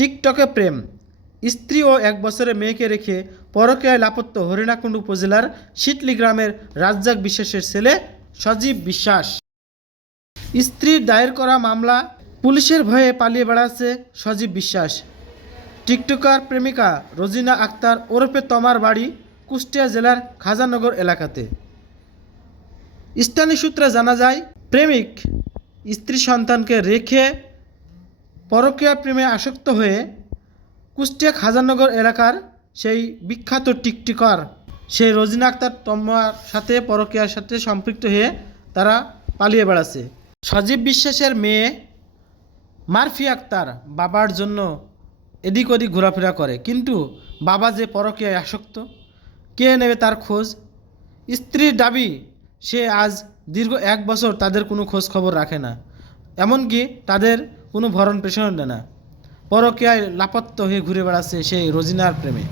টিকটকে প্রেম, স্ত্রী ও 1 বছরের মেয়েকে রেখে পরকীয়ায় লাপত্য হরিণাকুণ্ড উপজেলার শিটলি গ্রামের রাজ্জাক বিশ্বাসের ছেলে সজীব বিশ্বাস। স্ত্রীর দায়ের করা মামলা, পুলিশের ভয়ে পালিয়ে বেড়াচ্ছে সজীব বিশ্বাস। টিকটকার প্রেমিকা রোজিনা আক্তার ওরফে তমার বাড়ি কুষ্টিয়া জেলার খাজানগর এলাকাতে। স্থানীয় সূত্রে জানা যায়, প্রেমিক স্ত্রী সন্তানকে রেখে পরকীয়া প্রেমে আসক্ত হয়ে কুষ্টিয়া খাজানগর এলাকার সেই বিখ্যাত টিকটকার সেই রোজিনা আক্তার তমার সাথে পরকীয়ার সাথে সম্পৃক্ত হয়ে তারা পালিয়ে বেড়াচ্ছে। সজীব বিশ্বাসের মেয়ে মারফি আক্তার বাবার জন্য এদিক ওদিক ঘোরাফেরা করে, কিন্তু বাবা যে পরকীয়ায় আসক্ত, কে নেবে তার খোঁজ। স্ত্রীর দাবি, সে আজ দীর্ঘ 1 বছর তাদের কোনো খোঁজ খবর রাখে না, এমনকি তাদের কোনো ভরণ পোষণও দেয় না। পরকীয়ায় লাপাত্তা হয়ে ঘুরে বেড়াচ্ছে সেই রোজিনার প্রেমে।